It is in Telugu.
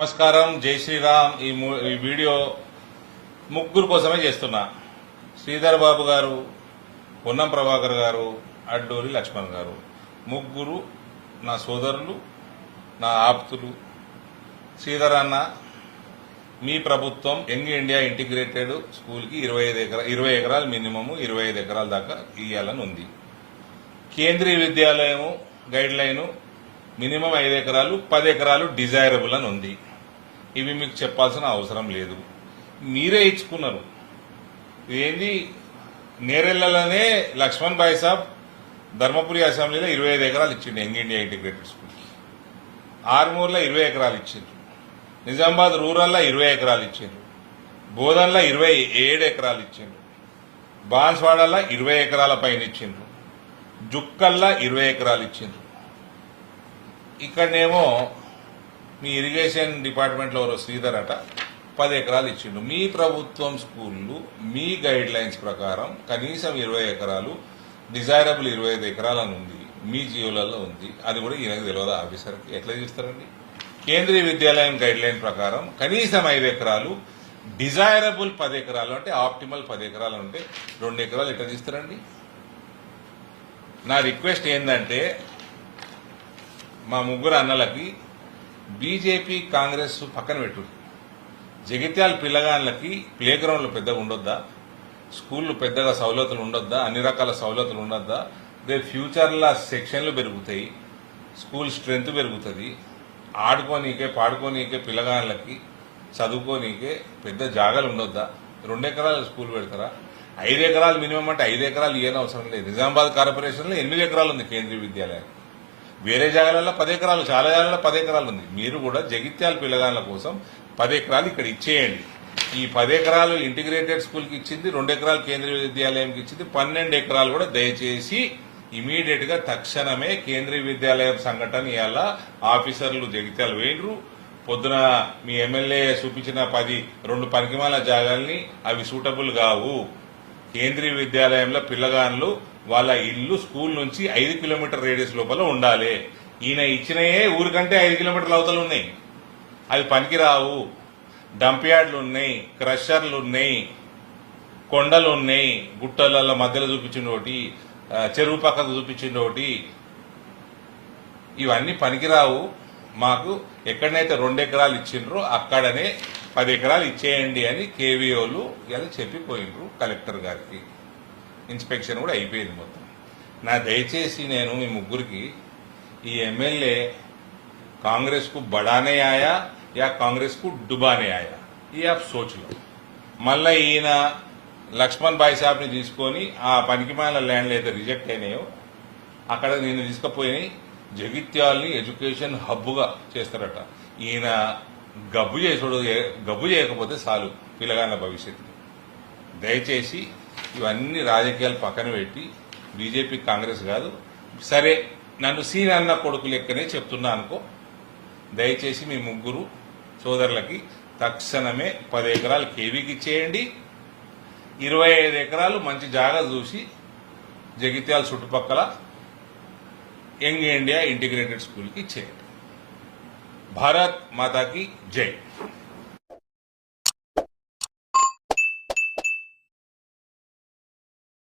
నమస్కారం, జై శ్రీరామ్. ఈ వీడియో ముగ్గురు కోసమే చేస్తున్నా. శ్రీధర్ బాబు గారు, పొన్నం ప్రభాకర్ గారు, అడ్డూరి లక్ష్మణ్ గారు, ముగ్గురు నా సోదరులు, నా ఆప్తులు. శ్రీధర్ అన్న, మీ ప్రభుత్వం యంగ్ ఇండియా ఇంటిగ్రేటెడ్ స్కూల్కి 20 ఎకరాలు మినిమము 25 ఎకరాల దాకా ఇవ్వాలని ఉంది. కేంద్రీయ విద్యాలయము గైడ్ లైను మినిమం 5 ఎకరాలు 10 ఎకరాలు డిజైరబుల్ అని ఉంది. ఇవి మీకు చెప్పాల్సిన అవసరం లేదు, మీరే ఇచ్చుకున్నారు. ఇదేంది, నేరెళ్లలోనే లక్ష్మణ్ భాయ్ సాబ్ ధర్మపురి అసెంబ్లీలో 25 ఎకరాలు ఇచ్చిండు యంగ్ ఇండియా ఇంటిగ్రేటెడ్ స్కూల్కి. ఆర్మూర్లో 20 ఎకరాలు ఇచ్చిండ్రు, నిజామాబాద్ రూరల్లో 20 ఎకరాలు ఇచ్చిండ్రు, బోధన్లో 27 ఎకరాలు ఇచ్చిండ్రు, బాన్స్వాడలో 20 ఎకరాల పైన ఇచ్చిండ్రు, జుక్కల్లా 20 ఎకరాలు ఇచ్చిండ్రు. ఇక్కడనేమో మీ ఇరిగేషన్ డిపార్ట్మెంట్లో ఎవరో శ్రీధర్ అట 10 ఎకరాలు ఇచ్చిండు. మీ ప్రభుత్వం స్కూళ్ళు మీ గైడ్ లైన్స్ ప్రకారం కనీసం 20 ఎకరాలు, డిజైరబుల్ 25 ఎకరాలు అని ఉంది, మీ జీవులలో ఉంది. అది కూడా ఈయనకు తెలియదు ఆఫీసర్కి. ఎట్లా తీస్తారండి? కేంద్రీయ విద్యాలయం గైడ్ లైన్ ప్రకారం కనీసం 5 ఎకరాలు, డిజైరబుల్ 10 ఎకరాలు, అంటే ఆప్టిమల్ 10 ఎకరాలు ఉంటే 2 ఎకరాలు ఎట్లా తీస్తారండి? నా రిక్వెస్ట్ ఏంటంటే, మా ముగ్గురు అన్నలకి బీజేపీ కాంగ్రెస్ పక్కన పెట్టు. జగిత్యాల పిల్లగాళ్ళకి ప్లే గ్రౌండ్లు పెద్దగా ఉండొద్దా? స్కూళ్ళు పెద్దగా సౌలతులు ఉండొద్దా? అన్ని రకాల సౌలతులు ఉండొద్దా? రేపు ఫ్యూచర్లో సెక్షన్లు పెరుగుతాయి, స్కూల్ స్ట్రెంత్ పెరుగుతుంది. ఆడుకోనీకే పాడుకోనీకే పిల్లగాళ్ళకి చదువుకోనీకే పెద్ద జాగాలు ఉండొద్దా? 2 ఎకరాలు స్కూల్ పెడతారా? 5 ఎకరాలు మినిమం అంటే 5 ఎకరాలు ఇవ్వని అవసరం లేదు. నిజామాబాద్ కార్పొరేషన్లో 8 ఎకరాలు ఉంది కేంద్రీయ విద్యాలయం. వేరే జాగాలలో 10 ఎకరాలు, చాలా జాగాలలో 10 ఎకరాలు ఉంది. మీరు కూడా జగిత్యాల పిల్లగాళ్ళ కోసం 10 ఎకరాలు ఇక్కడ ఇచ్చేయండి. ఈ 10 ఎకరాలు ఇంటిగ్రేటెడ్ స్కూల్కి ఇచ్చింది, 2 ఎకరాలు కేంద్రీయ విద్యాలయంకి ఇచ్చింది, 12 ఎకరాలు కూడా దయచేసి ఇమీడియట్ గా తక్షణమే కేంద్రీయ విద్యాలయం సంఘటన ఇవాళ ఆఫీసర్లు జగిత్యాలు వేయండ్రు. పొద్దున మీ ఎమ్మెల్యే చూపించిన 2 పనికిమాల జాగాల్ని అవి సూటబుల్ కావు. కేంద్రీయ విద్యాలయంలో పిల్లగాళ్ళు వాళ్ళ ఇల్లు స్కూల్ నుంచి 5 కిలోమీటర్ రేడియస్ లోపల ఉండాలి. ఈయన ఇచ్చినయే ఊరికంటే 5 కిలోమీటర్ల అవతలు ఉన్నాయి, అవి పనికిరావు. డంప్ యార్డ్లు ఉన్నాయి, క్రషర్లు ఉన్నాయి, కొండలు ఉన్నాయి, గుట్టల మధ్యలో చూపించింది ఒకటి, చెరువు పక్కకు చూపించింది ఒకటి. ఇవన్నీ పనికిరావు. మాకు ఎక్కడనైతే 2 ఎకరాలు ఇచ్చిండ్రో అక్కడనే 10 ఎకరాలు ఇచ్చేయండి అని కేవీఓలు ఇలా చెప్పిపోయిండ్రు కలెక్టర్ గారికి. ఇన్స్పెక్షన్ కూడా అయిపోయింది మొత్తం. దయచేసి నేను మీ ముగ్గురికి, ఈ ఎమ్మెల్యే కాంగ్రెస్ కు బడానే ఆయా యా కాంగ్రెస్ కు డుబానే ఆయా, ఈ ఆప్ సోచ్లో. మళ్ళీ ఈయన లక్ష్మణ్ భాయ్ సాబ్ని తీసుకొని ఆ పనికిమాల ల్యాండ్లు అయితే రిజెక్ట్ అయినాయో అక్కడ నేను తీసుకుపోయి జగిత్యాల్ని ఎడ్యుకేషన్ హబ్గా చేస్తారట. ఈయన గబ్బు చేయకపోతే చాలు పిల్లగాళ్ళ భవిష్యత్తు. దయచేసి ఇవన్నీ రాజకీయాలు పక్కన పెట్టి, బీజేపీ కాంగ్రెస్ కాదు, సరే నన్ను సీన్ అన్న కొడుకు లెక్కనే చెప్తున్నా అనుకో. దయచేసి మీ ముగ్గురు సోదరులకి తక్షణమే 10 ఎకరాలు కేవీకి ఇచ్చేయండి, 25 ఎకరాలు మంచి జాగా చూసి జగిత్యాల చుట్టుపక్కల యంగ్ ఇండియా ఇంటిగ్రేటెడ్ స్కూల్కి ఇచ్చేయండి. భారత్ మాతాకి జై.